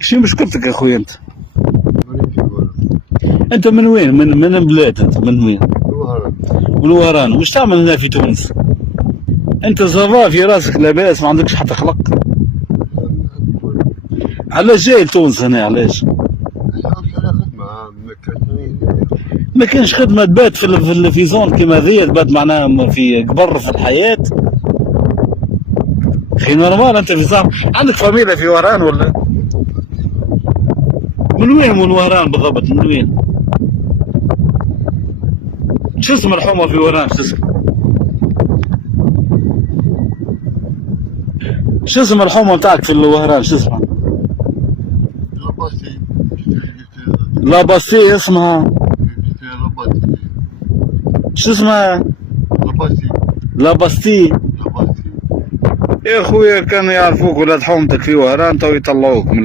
شنو مشكلتك يا خويا انت؟ ماني في ولا. انت من وين؟ من بلاد انت من وين؟ الوهران. من ورانا. وش تعمل هنا في تونس؟ انت صافا في راسك لاباس ما عندكش حتى خلق. علاش جاي لتونس هنا علاش؟ نحوس على خدمة ما كانش. ما كانش خدمة تبات في زون كيما هذيا تبات معناها في قبر في الحياة. خي نورمال انت في زعم عندك فاميليا في وهران ولا؟ من وين من وهران بالضبط من وين؟ شو اسم الحومة في وهران شو اسم؟ شو اسم الحومة نتاعك في وهران شو اسمها؟ لاباسي. لاباسي اسمها؟ لاباسي. شو اسمها؟ لاباسي. لاباستي. لاباسي. يا خويا كانوا يعرفوك ولاد حومتك في وهران تو يطلعوك من